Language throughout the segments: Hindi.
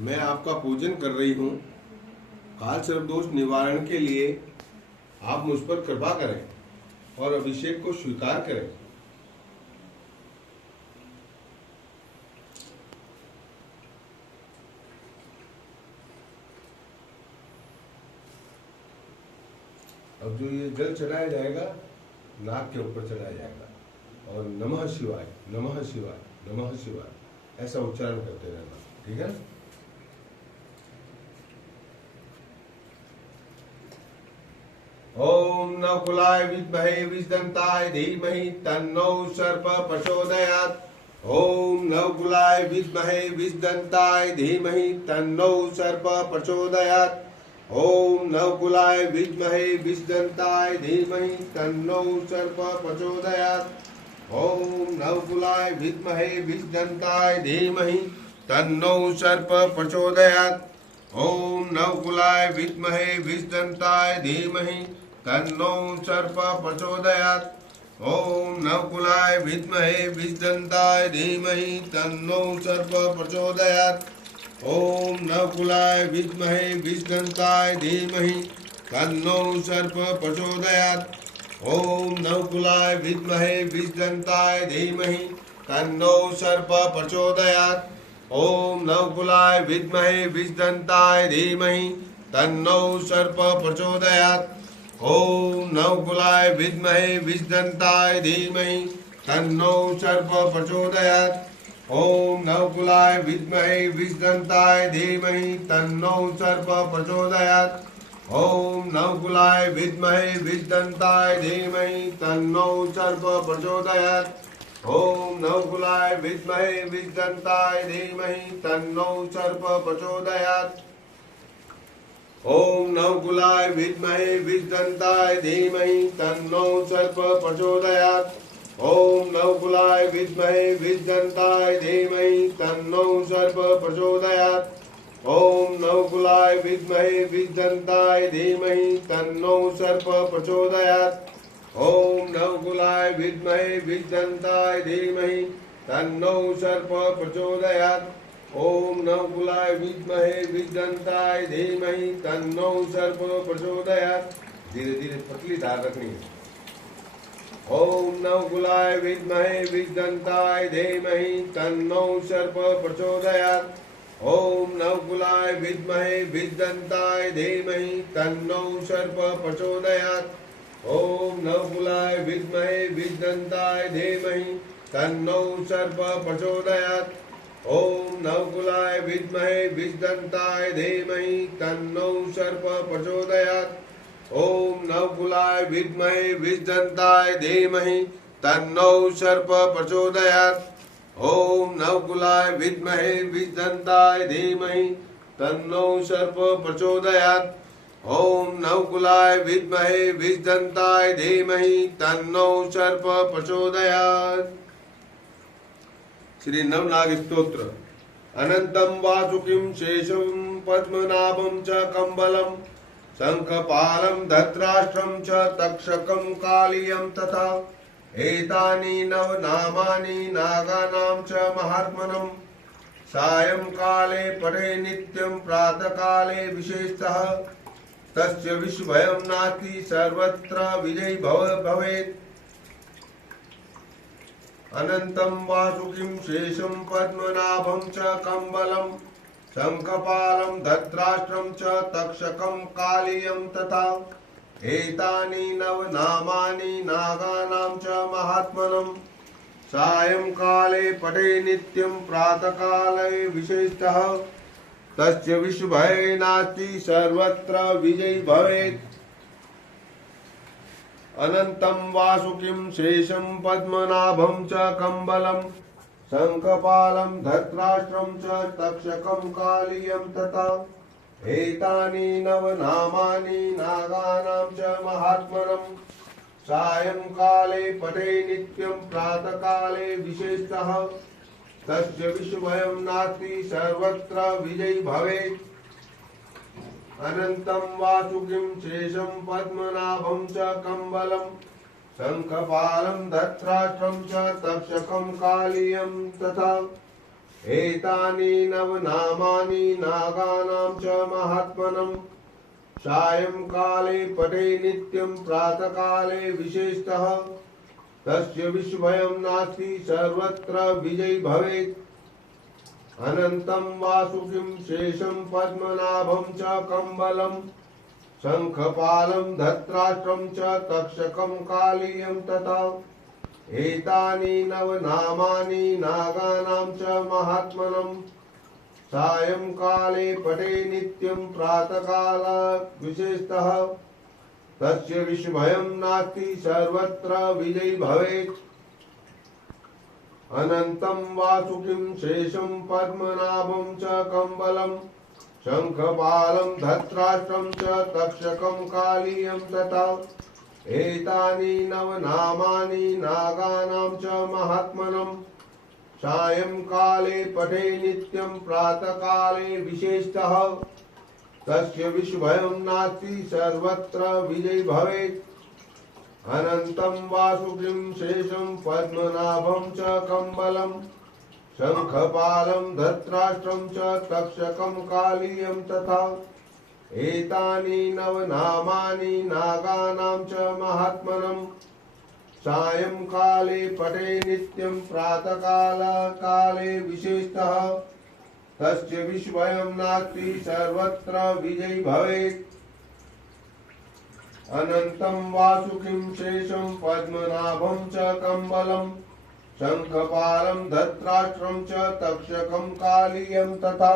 मैं आपका पूजन कर रही हूँ। काल सर्प दोष निवारण के लिए आप मुझ पर कृपा करें और अभिषेक को स्वीकार करें। अब जो ये जल चढ़ाया जाएगा नाक के ऊपर चढ़ाया जाएगा और नमः शिवाय नमः शिवाय नमः शिवाय ऐसा उच्चारण करते रहना, ठीक है। ओम नकुलाय विद्महे विष्दन्ताय धीमहि तन्नो सर्प प्रचोदयात्। ओम नकुलाय विद्महे विष्दन्ताय धीमहि तन्नो सर्प प्रचोदयात्। ओम नकुलाय विद्महे विष्दन्ताय धीमहि तन्नो सर्प प्रचोदयात्। ओम नकुलाय विद्महे विष्दन्ताय धीमहि तन्नो सर्प प्रचोदयात्। ओम नकुलाय विद्महे विष्दन्ताय धीमहि तन्नो सर्प प्रचोदयात्। ओम नकुलाय विद्महे विष्दन्ताय धीमहि तन्नो सर्प प्रचोदयात्। ओम नकुलाय विद्महे विष्दन्ताय धीमहि तन्नो सर्प प्रचोदयात्। ओम नकुलाय विद्महे विष्दन्ताय धीमहि तन्नो सर्प प्रचोदयात्। ओम नकुलाय विद्महे विष्दन्ताय धीमहि तन्नो सर्प प्रचोदयात्। ओम नकुलाय विद्महे विष्दन्ताय धीमहि तन्नो सर्प प्रचोदयात्। ओम नकुलाय विद्महे विष्दन्ताय धीमहि तन्नो सर्प प्रचोदयात्। ओम नकुलाय विद्महे विष्दन्ताय धीमहि तन्नो सर्प प्रचोदयात्। ओम नकुलाय विद्महे विष्दन्ताय धीमहि तन्नो सर्प प्रचोदयात्। ओम नकुलाय विद्महे विष्दन्ताय धीमहि तन्नो सर्प प्रचोदयात्। ओम नकुलाय विद्महे विष्दन्ताय धीमहि तन्नो सर्प प्रचोदयात्। ओम नकुलाय विद्महे विष्दन्ताय धीमहि तन्नो सर्प प्रचोदयात्। ओम नकुलाय विद्महे विष्दन्ताय धीमहि तन्नो सर्प प्रचोदयात्। ओम नकुलाय विद्महे विष्दन्ताय धीमहि तन्नो सर्प प्रचोदयात्। धीरे धीरे पतली धार रखनी है। ओम नकुलाय विद्महे विष्दन्ताय धीमहि तन्नो सर्प प्रचोदयात्। ओम नकुलाय विद्महे विष्दन्ताय धीमहि तन्नो सर्प प्रचोदयात्। ओम नकुलाय विद्महे विष्दन्ताय धीमहि तन्नो सर्प प्रचोदयात्। ओम नकुलाय विद्महे विष्दन्ताय धीमहि तन्नो सर्प प्रचोदयात्। ओम नकुलाय विद्महे विष्दन्ताय धीमहि तन्नो सर्प प्रचोदयात्। ओम नकुलाय विद्महे विष्दन्ताय धीमहि तन्नो सर्प प्रचोदयात्। ओम नकुलाय विद्महे विष्दन्ताय धीमहि तन्नो सर्प प्रचोदयात्। श्री नवनाग स्तोत्र। अनंतं वासुकिं शेषं पद्मनाभं च कम्बलं शंखपालं धत्राष्ट्रं च तक्षकं कालियं तथा एतानि नवनामानि नागानां च महात्मनं सायंकाले पठे नित्यं प्रातःकाले विशेषतः तस्य विश्वभयं नास्ति सर्वत्र विजयी भवेत्। अनंतं वासुकिं शेषं पद्मनाभं च कम्बलं शंखपालं धत्राष्ट्रं च तक्षकं कालियं तथा एतानि नवनामानि नागानां च महात्मनं सायंकाले पठे नित्यं प्रातःकाले विशेषतः तस्य विश्वभये नास्ति सर्वत्र विजयी भवेत्। अनंतं वासुकिं शेषं पद्मनाभं च कम्बलं शंखपालं धत्राष्ट्रं च तक्षकं कालियं तथा एतानि नवनामानि नागानां च महात्मनं सायंकाले पठे नित्यं प्रातःकाले विशेषतः तस्य विश्वभयं नास्ति सर्वत्र विजयी भवेत्। अनंतं वासुकिं शेषं पद्मनाभं च कम्बलं शंखपालं धत्राष्ट्रं च तक्षकं कालियं तथा एतानि नवनामानि नागानां च महात्मनं सायंकाले पठे नित्यं प्रातःकाले विशेषतः तस्य विस्मयं नास्ति सर्वत्र विजयी भवेत्। अनन्तं वासुकिं शेषं पद्मनाभं च कम्बलं शङ्खपालं धत्राष्ट्रं च तक्षकं कालीयं तथा एतानि नवनामानि नागानां च महात्मनं सायंकाले पठे नित्यं प्रातःकाल विशेषतः तस्य विस्मयं नास्ति सर्वत्र विजयी भवेत्। अनन्तं वासुकिं शेषं पद्मनाभं च कम्बलं शङ्खपालं धत्राष्ट्रं च तक्षकं कालीयं तथा एतानि नवनामानि नागानां च महात्मनं सायंकाले पठे नित्यं प्रातःकाले विशेषतः तस्य विस्मयं नास्ति सर्वत्र विजयी भवेत्। अनन्तं वासुकिं शेषं पद्मनाभं च कम्बलं शङ्खपालं धत्राष्ट्रं च तक्षकं कालीयं तथा एतानि नवनामानि नागानां च महात्मनं सायंकाले पठे नित्यं प्रातःकाले विशेषतः तस्य विस्मयं नास्ति सर्वत्र विजयी भवेत्। अनन्तं वासुकिं शेषं पद्मनाभं च कम्बलं शङ्खपालं धत्राष्ट्रं च तक्षकं कालीयं तथा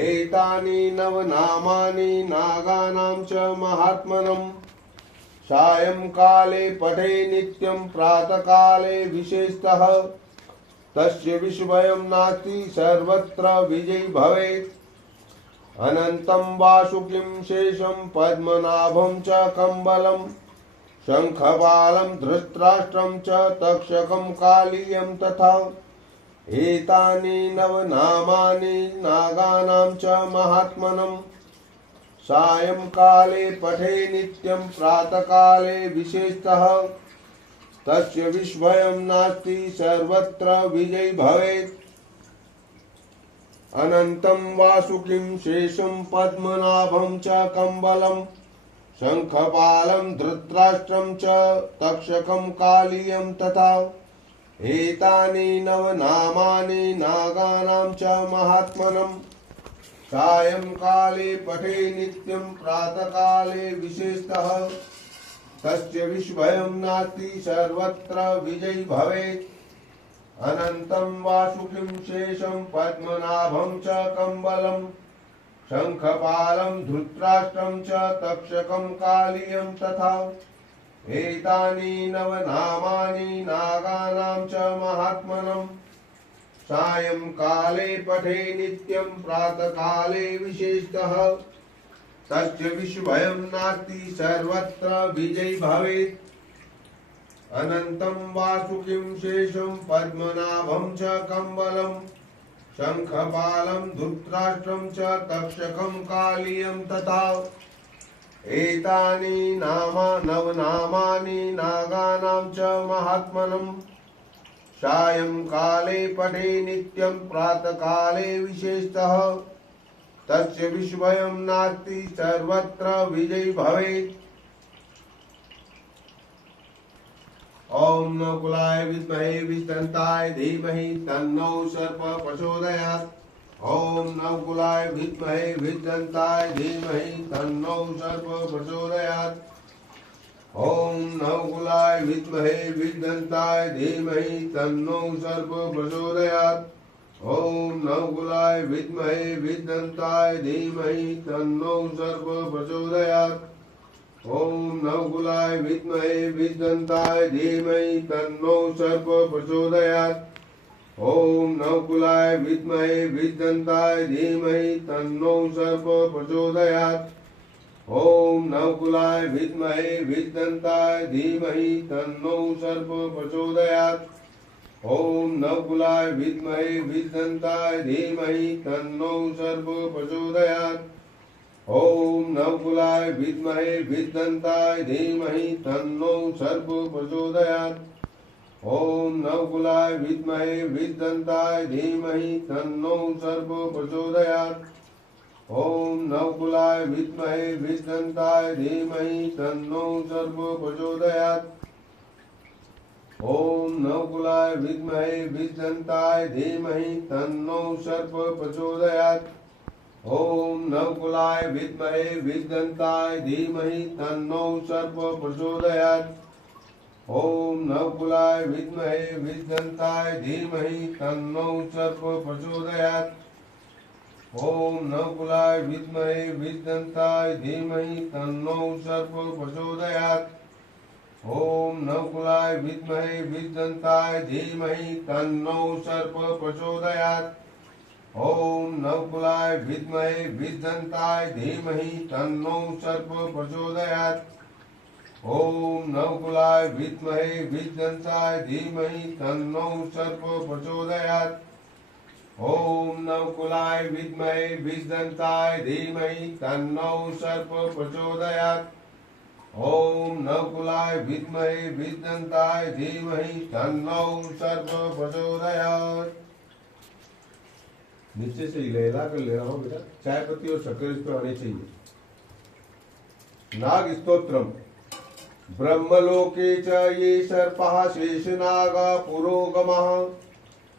एतानि नवनामानि नागानां च महात्मनं सायंकाले पठे नित्यं प्रातःकाले विशेषतः तस्य विस्मयं नास्ति सर्वत्र विजयी भवेत्। अनन्तं वासुकिं शेषं पद्मनाभं च कम्बलं शङ्खपालं धृतराष्ट्रं च तक्षकं कालीयं तथा एतानि नवनामानि नागानां च महात्मनं सायंकाले पठे नित्यं प्रातःकाले विशेषतः तस्य विस्मयं नास्ति सर्वत्र विजयी भवेत्। अनन्तं वासुकिं शेषं पद्मनाभं च कम्बलं शङ्खपालं धृतराष्ट्रं च तक्षकं कालीयं तथा एतानि नवनामानि नागानां च महात्मनं सायंकाले पठे नित्यं प्रातःकाले विशेषतः तस्य विस्मयं नास्ति सर्वत्र विजयी भवेत्। अनन्तं वासुकिं शेषं पद्मनाभं च कम्बलं शङ्खपालं धृतराष्ट्रं च तक्षकं कालीयं तथा एतानि नवनामानि नागानां च महात्मनं सायंकाले पठे नित्यं प्रातःकाले विशेषतः तस्य विस्मयं नास्ति सर्वत्र विजयी भवेत्। अनन्तं वासुकिं शेषं पद्मनाभं च कम्बलं शङ्खपालं धृतराष्ट्रं च तक्षकं कालीयं तथा एतानि नवनामानि नागानां च महात्मनं सायंकाले पठे नित्यं प्रातःकाले विशेषतः तस्य विस्मयं नास्ति सर्वत्र विजयी भवेत्। ओम नकुलाय विद्महे विष्णुताय धीमहि तन्नो सर्प प्रचोदयात्। ओम नकुलाय विद्महे विष्णुताय धीमहि तन्नो सर्प प्रचोदयात्। ओम नकुलाय विद्महे विष्णुताय धीमहि तन्नो सर्प प्रचोदयात्। ओम नवकुलाय विद्महे विद्वन्ताय धीमहि तन्नो सर्प प्रचोदयात्। ओम नवकुलाय विद्महे विद्वन्ताय धीमहि तन्नो सर्प प्रचोदयात्। ओम नवकुलाय विद्महे विद्वन्ताय धीमहि तन्नो सर्प प्रचोदयात्। ओम नवकुलाय विद्महे विद्वन्ताय धीमहि तन्नो सर्प प्रचोदयात्। ओम नवकुलाय विद्महे विद्वन्ताय धीमहि तन्नो सर्प प्रचोदयात्। ओम नवकुलाय विद्महे विद्वन्ताय धीमहि तन्नो सर्प प्रचोदयात्। ओम नवकुलाय विद्महे विद्दन्ताय धीमहि तन्नो सर्प प्रचोदयात्। ओम नवकुलाय विद्महे विद्दन्ताय धीमहि तन्नो सर्प प्रचोदयात्। ओम नवकुलाय विद्महे विद्दन्ताय धीमहि तन्नो सर्प प्रचोदयात्। ओम नवकुलाय विद्महे विद्दन्ताय धीमहि तन्नो सर्प प्रचोदयात्। ओम नवकुलाय विद्महे विद्दन्ताय धीमहि तन्नो सर्प प्रचोदयात्। ओम नवकुलाय विद्महे विद्दन्ताय धीमहि तन्नो सर्प प्रचोदयात्। ओम नवकुलाय विद्महे विद्दन्ताय धीमहि तन्नो सर्प प्रचोदयात्। ओम नवकुलाय विद्महे विद्दन्ताय धीमहि तन्नो सर्प प्रचोदयात्। ओम नवकुलाय विद्महे विद्दन्ताय धीमहि तन्नो सर्प प्रचोदयात्। ओम नवकुलाय विद्महे विद्दन्ताय धीमहि तन्नो सर्प प्रचोदयात्। ओम नवकुलाय विद्महे विद्दन्ताय धीमहि तन्नो सर्प प्रचोदयात्। नीचे से लहरा कर ले रहा हूं बेटा, चाय पत्ती और शक्कर इस पे आनी चाहिए। नाग स्तोत्रम। ब्रह्मलोके च ये सर्पः शेषनागा पुरोगमः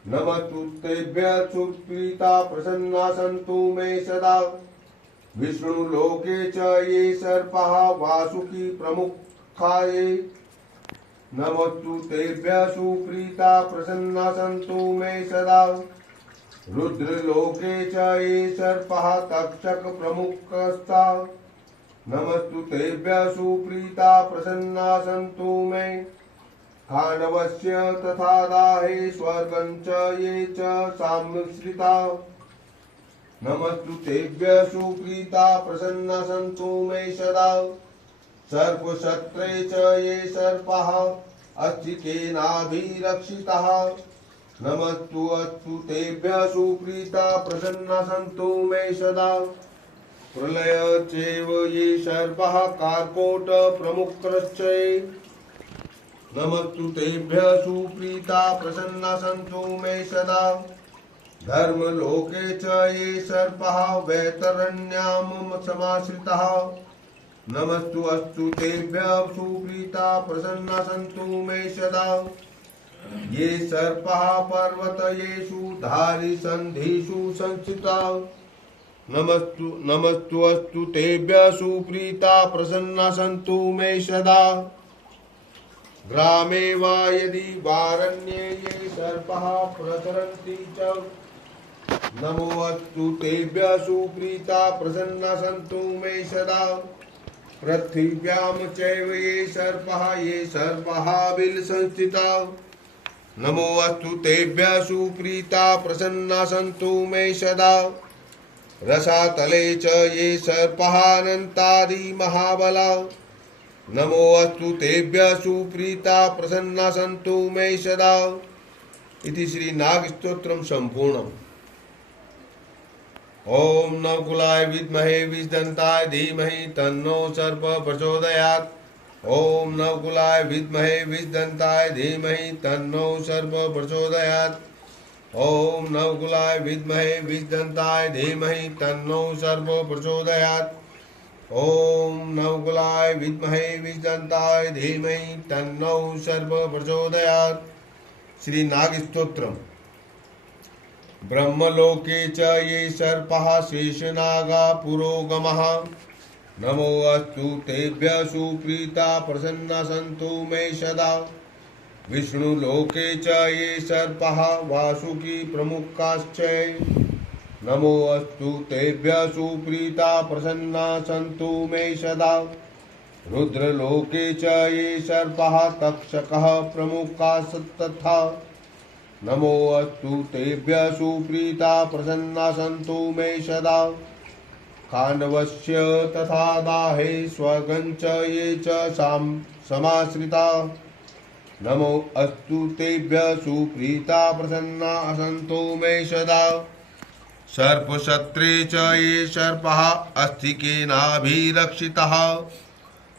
नमस्तु तेभ्यः सुप्रीता प्रसन्ना सन्तु मे सदा। विष्णुलोके च ये सर्पः वासुकी प्रमुखाये नमस्तु तेभ्यः सुप्रीता प्रसन्ना सन्तु मे सदा। रुद्रलोके च ये सर्पः तक्षक प्रमुखस्ता नमस्तु तेभ्यः सुप्रीता प्रसन्ना सन्तु मे। खांडवस्य तथा दाहे स्वर्गं च ये च साम्श्रिता नमस्तु तेभ्यः सुप्रीता प्रसन्ना सन्तु मे सदा। सर्पशत्रे च ये सर्पः अस्तिकेनाभिरक्षितः नमस्तु अस्तु तेभ्यः सुप्रीता प्रसन्ना सन्तु मे सदा। प्रलय चैव ये सर्पः कार्कोट प्रमुखश्च नमस्तु तेभ्यः सुप्रीता प्रसन्ना सन्तु मे सदा। धर्मलोके च ये सर्पः वैतरण्यां समाश्रितः नमस्तु अस्तु तेभ्यः सुप्रीता प्रसन्ना सन्तु मे सदा। ये सर्पः पर्वतयेषु धारिसन्धिषु संस्थिता नमस्तु अस्तु तेभ्यः सुप्रीता प्रसन्ना सन्तु मे सदा। ग्रामे वा यदि वारण्ये ये सर्पः प्रचरन्ति च नमो अस्तु तेभ्यः सुप्रीता प्रसन्ना सन्तु मे सदा। पृथिव्यां चैव ये सर्पः विलसंस्थिता नमो अस्तु तेभ्यः सुप्रीता प्रसन्ना सन्तु मे सदा। रसातले च ये सर्पः अनन्तादि महाबला नमो अस्तु तेभ्यः सुप्रीता प्रसन्ना सन्तु मे सदा। इति श्री नाग स्तोत्रम संपूर्णम्। ओम नवकुलाय विद्महे विद्दन्ताय धीमहि तन्नो सर्प प्रचोदयात्। ओम नवकुलाय विद्महे विद्दन्ताय धीमहि तन्नो सर्प प्रचोदयात्। ओम नवकुलाय विद्महे विद्दन्ताय धीमहि तन्नो सर्प प्रचोदयात्। ओम नवकुलाय विद्महे विद्दन्ताय धीमहि तन्नो सर्प प्रचोदयात्। श्री नाग स्तोत्रम। ब्रह्मलोके च ये सर्पः शेषनागा पुरोगमः नमो अस्तु तेभ्यः सुप्रीता प्रसन्ना सन्तु मे सदा। विष्णुलोके च ये सर्पः वासुकी प्रमुखाश्च नमो अस्तु तेभ्यः सुप्रीता प्रसन्ना सन्तु मे सदा। रुद्रलोके च ये सर्पः तक्षकः प्रमुखास्तथा नमो अस्तु तेभ्यः सुप्रीता प्रसन्ना सन्तु मे सदा। खांडवस्य तथा दाहे स्वर्गं च ये च समाश्रिता नमो अस्तु तेभ्यः सुप्रीता प्रसन्ना सन्तु मे सदा। सर्पशत्रे च ये सर्पः अस्तिकेनाभिरक्षितः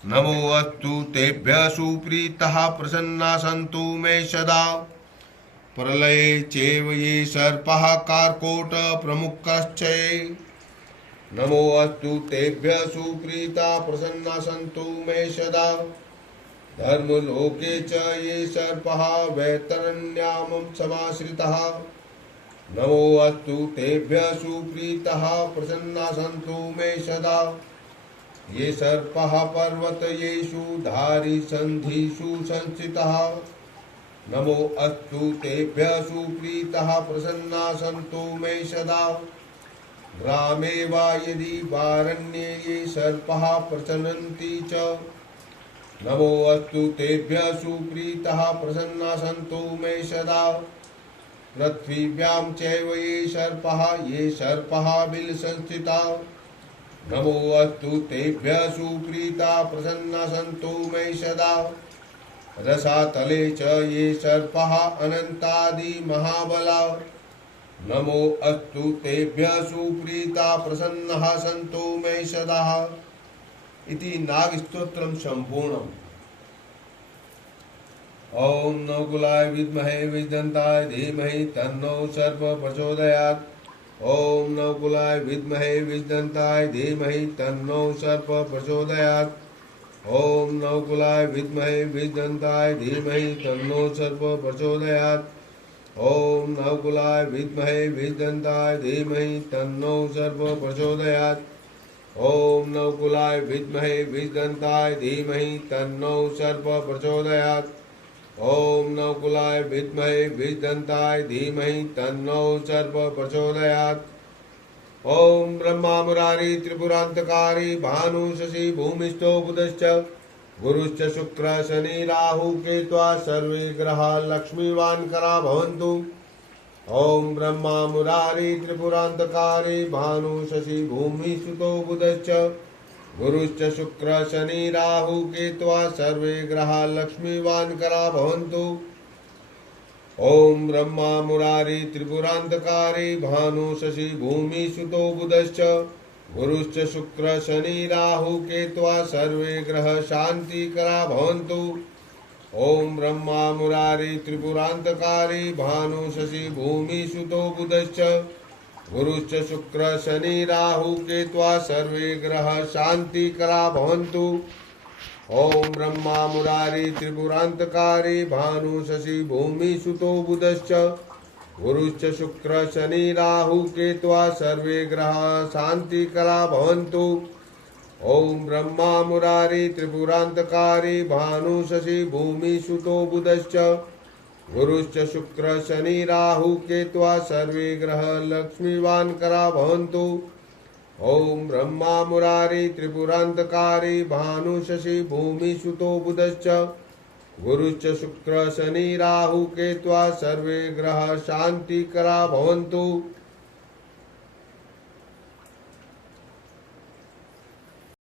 नमो अस्तु तेभ्यः सुप्रीतः प्रसन्ना सन्तु मे सदा। प्रलये चैव ये सर्पः कार्कोट प्रमुखश्चये। नमो अस्तु तेभ्यः सुप्रीता प्रसन्ना सन्तु मे सदा। धर्मलोके च ये सर्पः वैतरण्यामं समाश्रितः। नमो अस्तु तेभ्यः सुप्रीतः प्रसन्ना सन्तु मे सदा। ये सर्पः पर्वतयेषु धारी सन्धिषु संस्थितः। नमो अस्तु तेभ्यः सुप्रीतः प्रसन्ना सन्तु मे सदा। ग्रामे वा यदि वारण्ये ये सर्पः प्रचलन्ति च। नमो अस्तु तेभ्यः सुप्रीतः प्रसन्ना सन्तु मे सदा। पृथ्वीभ्यां चैव ये सर्पः बिलसंस्थिता। नमो अस्तु तेभ्यः सुप्रीता प्रसन्ना सन्तु मे सदा। रसातले च ये सर्पः अनन्तादि महाबला। नमो अस्तु तेभ्यः सुप्रीता प्रसन्नः सन्तु मे सदा। इति नागस्तोत्रम संपूर्णम्। ओम नवकुलाय विद्महे विजदन्ताय धीमहि तन्नो सर्प प्रचोदयात्। ओम नवकुलाय विद्महे विजदन्ताय धीमहि तन्नो सर्प प्रचोदयात्। ओम नवकुलाय विद्महे विजदन्ताय धीमहि तन्नो सर्प प्रचोदयात्। ओम नवकुलाय विद्महे विजदन्ताय धीमहि तन्नो सर्प प्रचोदयात्। ओम नवकुलाय विद्महे विजदन्ताय धीमहि तन्नो सर्प प्रचोदयात्। ओम नवकुलाय विद्महे विजदन्ताय धीमहि तन्नो सर्प प्रचोदयात्। ओम ब्रह्मा मुरारी त्रिपुरान्तकारी भानु शशि भूमिष्ठो बुधश्च गुरुश्च शुक्र शनि राहु केत्वा सर्वे ग्रहा लक्ष्मीवान्करा भवन्तु। ओम ब्रह्मा मुरारी त्रिपुरान्तकारी भानु शशि भूमि सुतो बुधश्च गुरुश्च शुक्र शनि राहु केत्वा सर्वे ग्रहा लक्ष्मीवान्करा भवन्तु। ओम ब्रह्मा मुरारी त्रिपुरान्तकारी भानु शशि भूमि सुतो बुधश्च गुरुश्च शुक्र शनि राहु केत्वा सर्वे ग्रह शान्तिकरा भवन्तु। ओम ब्रह्मा मुरारी त्रिपुरान्तकारी भानु शशि भूमि सुतो बुधश्च गुरुश्च शुक्र शनि राहु केत्वा सर्वे ग्रह शान्तिकरा भवन्तु। ओम ब्रह्मा मुरारी त्रिपुरान्तकारी भानु शशि भूमि सुतो बुधश्च गुरुश्च शुक्र शनि राहु केत्वा सर्वे ग्रह शान्तिकरा भवन्तु। ओम ब्रह्मा मुरारी त्रिपुरान्तकारी भानु शशि भूमि सुतो बुधश्च गुरुश्च शुक्र शनि राहु केत्वा सर्वे ग्रह लक्ष्मीवान्करा भवन्तु। ओम ब्रह्मा मुरारी त्रिपुरान्तकारी भानु शशि भूमि सुतो बुधश्च गुरुश्च शुक्र शनि राहु केत्वा सर्वे ग्रह शान्तिकरा भवन्तु।